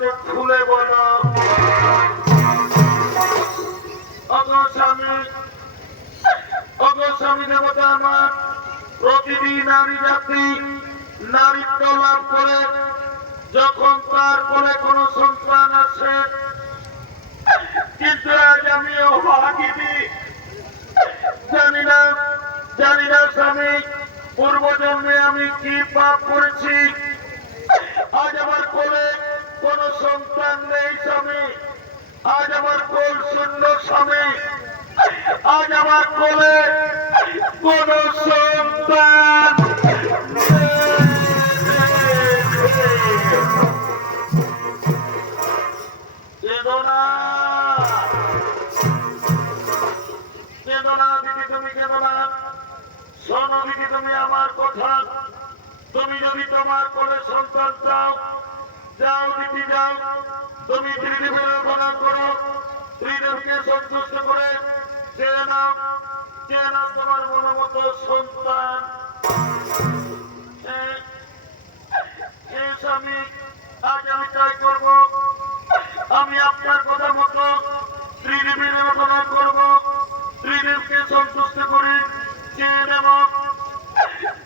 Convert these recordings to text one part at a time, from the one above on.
আমাকে খুলে বলো। অগ স্বামী, অগ দেবতা আমার প্রতিদিন নারী জাতি নারীত্ব কোনো সন্তান আসে, কিন্তু আজ আমি অভাগিনী জানি না স্বামী, পূর্বজন্মে আমি কি পাপ করেছি, আজ আমার কোলে সন্তান নেই স্বামী। আজ আমার কোল শূন্য স্বামী। আজ আমার কোলে কোন সন্তান তুমি আমার কথা। তুমি যদি তোমার কোলে সন্তান চাও, যাও দিদি তুমি ত্রিদেবের বেদনা করো ত্রিদেবকে সন্তুষ্ট করে চেয়ে নাও চেয়ে নাও তোমার মনোমতো সন্তান। আজ আমি তাই আমি আপনার কথা মতো ত্রিদেবীর আরাধনা করব, ত্রিদেবকে সন্তুষ্ট করি চেয়ে নেব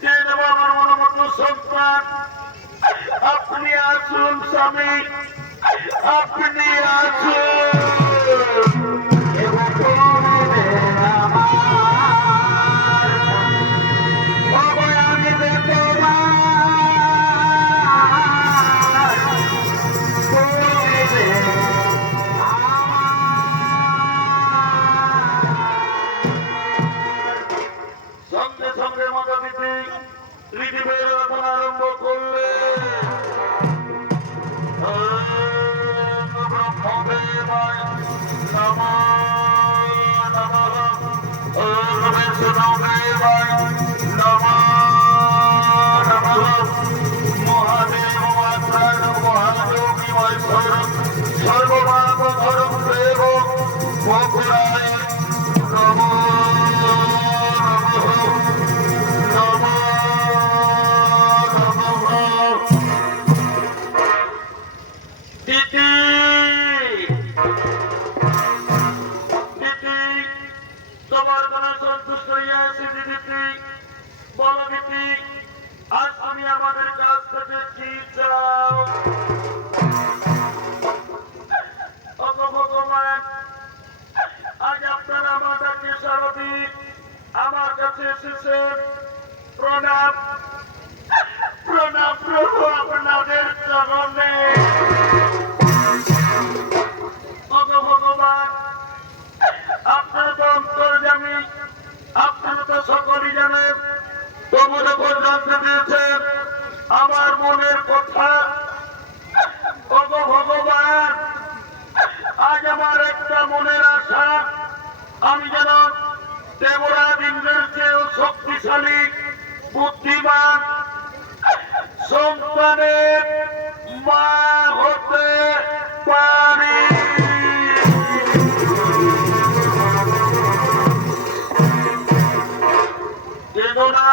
চেয়ে নেব আমার মনে মতো সন্তান। আপনি আসুন, স্বামী। আপনি আসুন ওম বিষ্ণুদেবায় নমো আমার মনের কথা। ভগবান, আজ আমার একটা মনের আশা। আমি যেন দেবরাজ ইন্দ্রের চেয়েও শক্তিশালী, বুদ্ধিমান, সন্তানের মা হতে পারি। দেবনা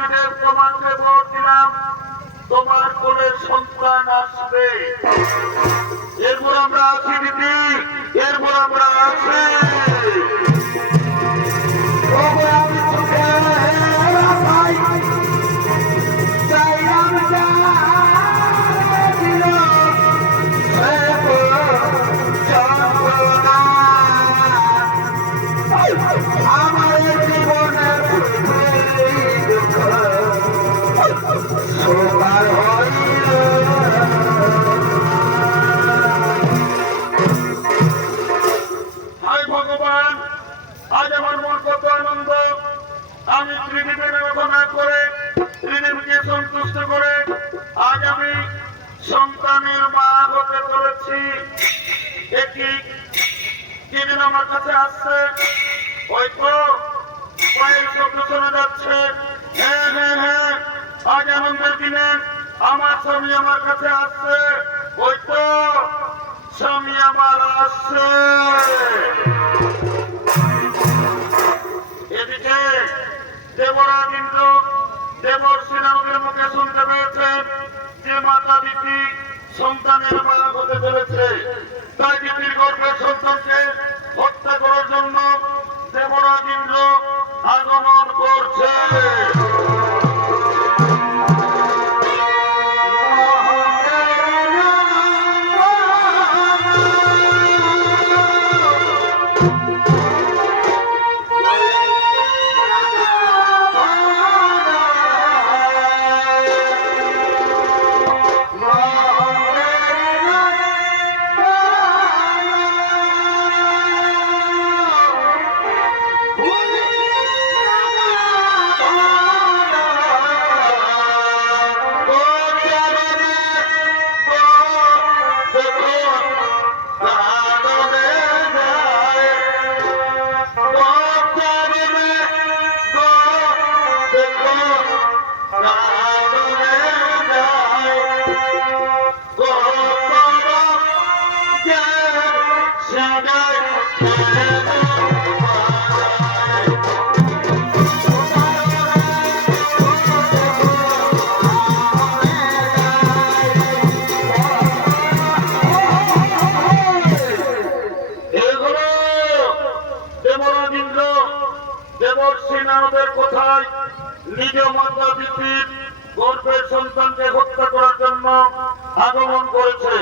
আমরা তোমাকে ভোট দিলাম। তোমার কোলে সন্তান আসবে। এরপর আমরা আছি দিদি। এরপর আমরা আছি। কথায়? নিজ মাতা পিতৃর গর্ভের সন্তানকে হত্যা করার জন্য আগমন করেছে।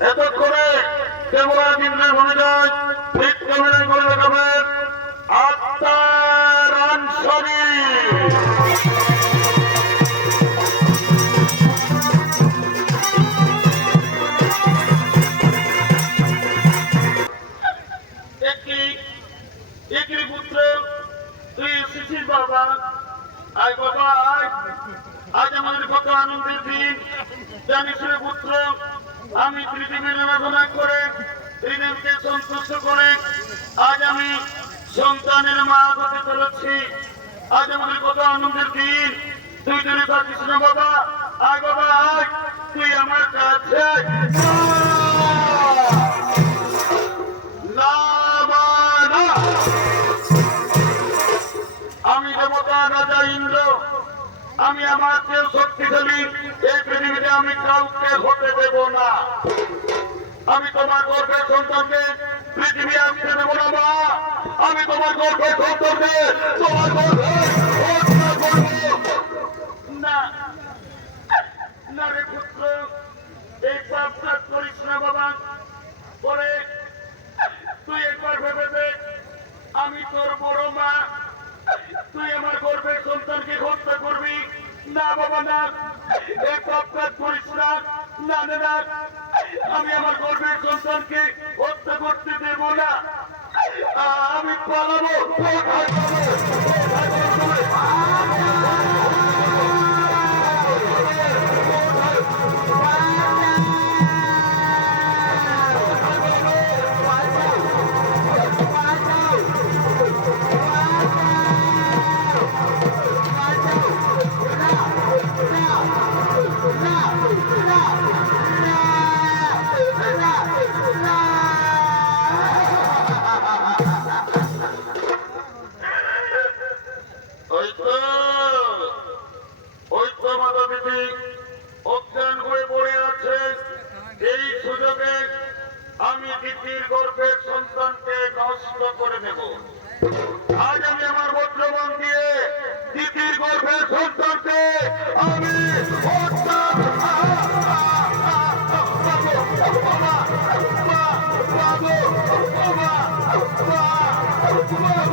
এতক্ষণে দেবরাজেন্দ্রের ভূমিকায় ঠিক ক্যামেরায় করে দেখাবেন করে ত্রিদেবকে সন্তুষ্ট করে আজ আমি সন্তানের মা চলেছি আজ আমাদের কত আনন্দের তুই যদি থাকিস না বাবা। আয় বাবা তুই আমার কাছে। আমি দেবতা, রাজা, ইন্দ্র। আমি আমার চেয়ে শক্তিশালী। এই পৃথিবীতে আমি কাউকে হতে দেব না। আমি তোমার গর্ভের সন্তানকে পৃথিবী আসতে দেব না, মা। আমি তোমার গর্ভের সন্তানকে তোমার করব না। বাবা। তুই একবার দেখ, আমি তোর বড় মা। তুই আমার করবি। না, বাবা, না। এই পাপ কাজ করিস না না না। আমি আমার গর্বের সন্তানকে হত্যা করতে দেব না আমি পালাবো? করে আজ আমি আমার বজ্রবান দিয়ে দিদির গর্ভের সন্তানকে আমি Come তাই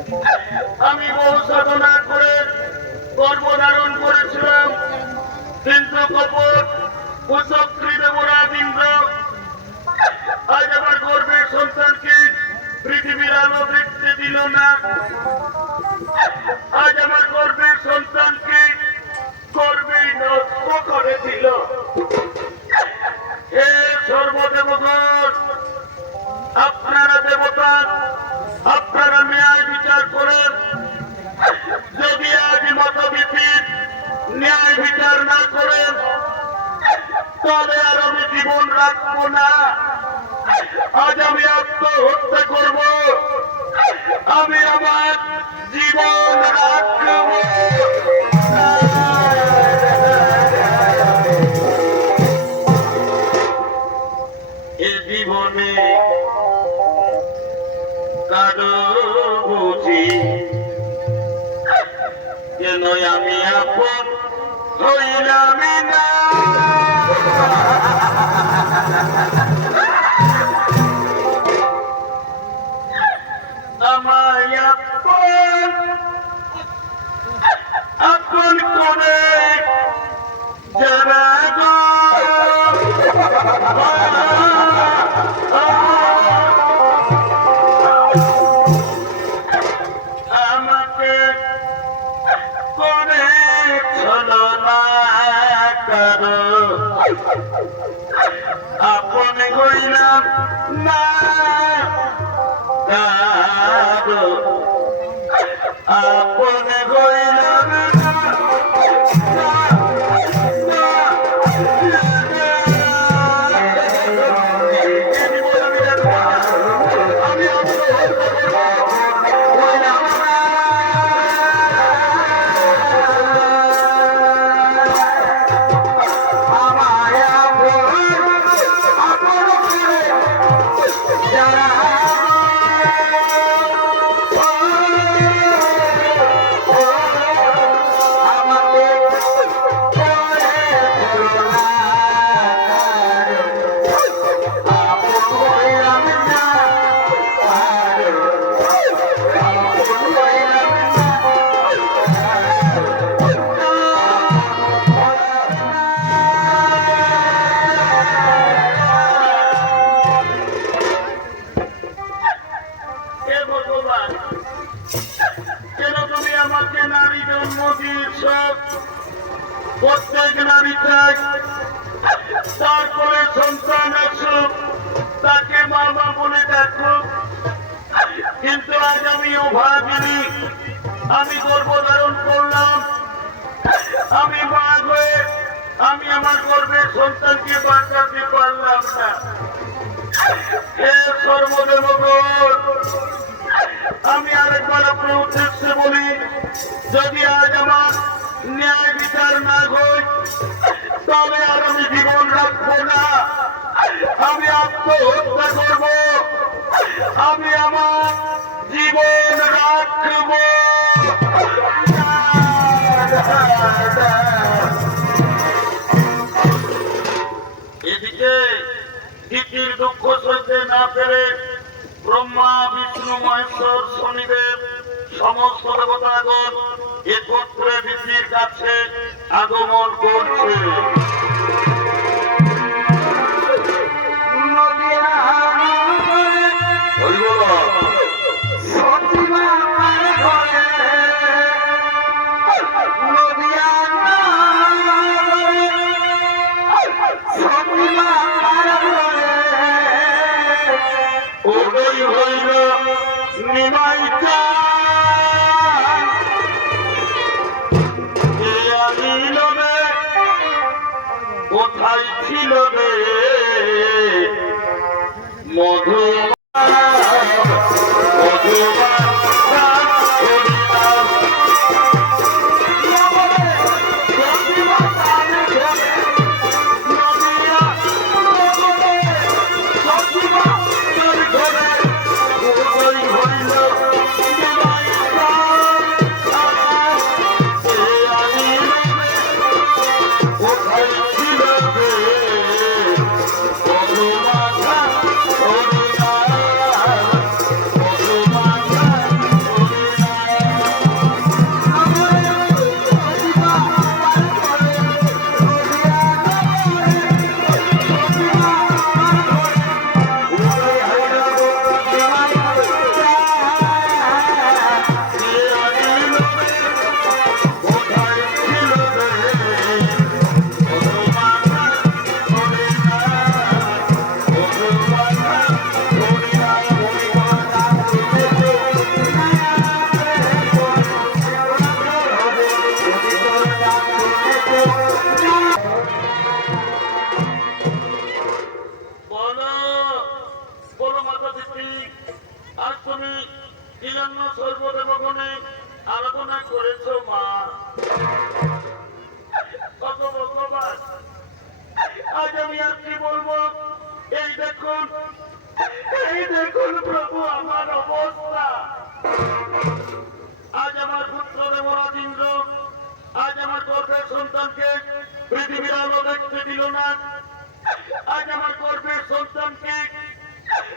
Ah! জীবন রাখব না। আজ আমি আত্মহত্যা করব। আমি আমার জীবন রাখব। জীবনে বুঝি আমি আপন হইলাম না। ¡Ja! কেন তুমি আমাকে নারী জন্ম দিয়েছ? প্রত্যেক নারী চাই তারপরে সন্তান আছো, তাকে মামা বলে দেখো কিন্তু আজ আমি অভাবিনী আমি গর্ভধারণ করলাম। আমি মা হয়ে আমি আমার গর্ভের সন্তানকে বাঁচাতে পারলাম না। হে সর্বদেবগণ আমি আরেকবার আপনার উদ্দেশ্যে বলি, যদি আজ আমার ন্যায় বিচার না হয়, তবে আর আমি জীবন রাখব না। আমি আত্মহত্যা করব। আমি আমার জীবন রাখব। এদিকে দুঃখ সইতে না পেরে ব্রহ্মা মহেশ্বর শনিদেব সমস্ত দেবতাগণ একত্রে দিতির কাছে আগমন করছে। হইল নিমাইতা কোথায় ছিল রে? তুমি কি সর্বদেবগণে আরাধনা করেছ মা। কত ভগবান আজ আমি আর কি বলব? এই দেখুন এই দেখুন প্রভু, আমার অবস্থা। আজ আমার পুত্র দেবরাজ ইন্দ্র, আজ আমার গর্ভের সন্তানকে পৃথিবীর আলো দেখতে দিল না। আজ আমার গর্ভের সন্তানকে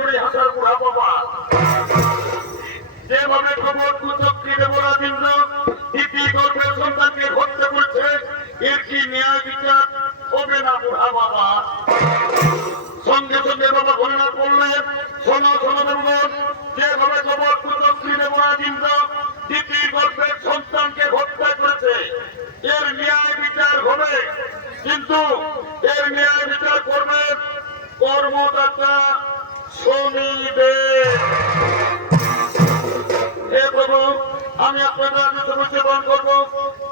হে পুরী হাসার বুড়া বাবা যেভাবে খবর কুচক্রী দেবরাজ ইন্দ্র ইতি গর্ভের সন্তানকে হত্যা করছে এর কি ন্যায় বিচার হবে না বুড়া বাবা। সঙ্গে সঙ্গে বাবা ভোলেনাথ বললেন শোনো শোনো দেবগণ যেভাবে খবর কুচক্রী দেবরাজ ইন্দ্র ইতি গর্ভের সন্তানকে হত্যা করেছে, এর ন্যায় বিচার হবে। কিন্তু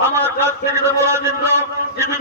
আমার কাছ থেকে বলা রাজেন্দ্র কিছু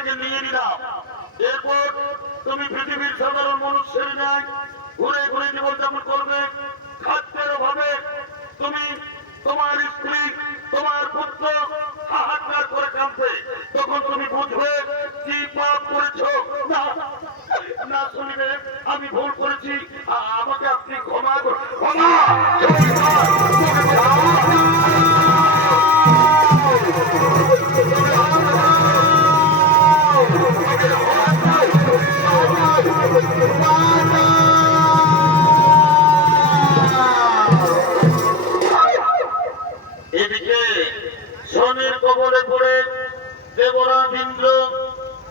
থেকে নিয়ে নিলাম। এরপর তুমি পৃথিবীর সাধারণ মানুষের ন্যায় ঘুরে ঘুরে জীবনযাপন করবে। খাদ্যের অভাবে তুমি তোমার স্ত্রী, তোমার পুত্র হাহাকার করে কাঁদবে। তখন তুমি বুঝবে, কি পাপ করেছ? না না শুনিবে আমি ভুল করেছি। আমাকে আপনি ক্ষমা ক্ষমা! পরাধীন্দ্র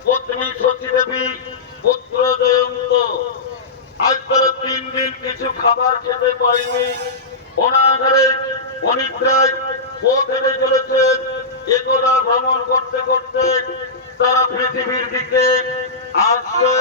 পত্নী শচীদেবী পুত্র জয়ন্ত। আজ তারা তিন দিন কিছু খাবার খেতে পায়নি অনাহারে, অনিদ্রায় পথ চলেছেন একদা ভ্রমণ করতে করতে তারা পৃথিবীর দিকে আসছে।